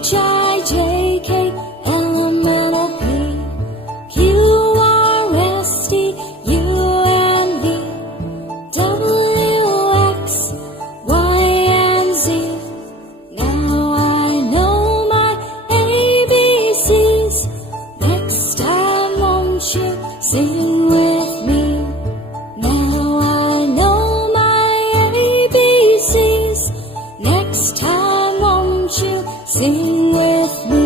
H, I, J, K, L, M, N, O, P, Q, R, S, T, U, and V, W, X, Y, and Z. Now I know my ABCs. Next time, won't you sing with me? Now I know my ABCs. Next time, won't you sing with me?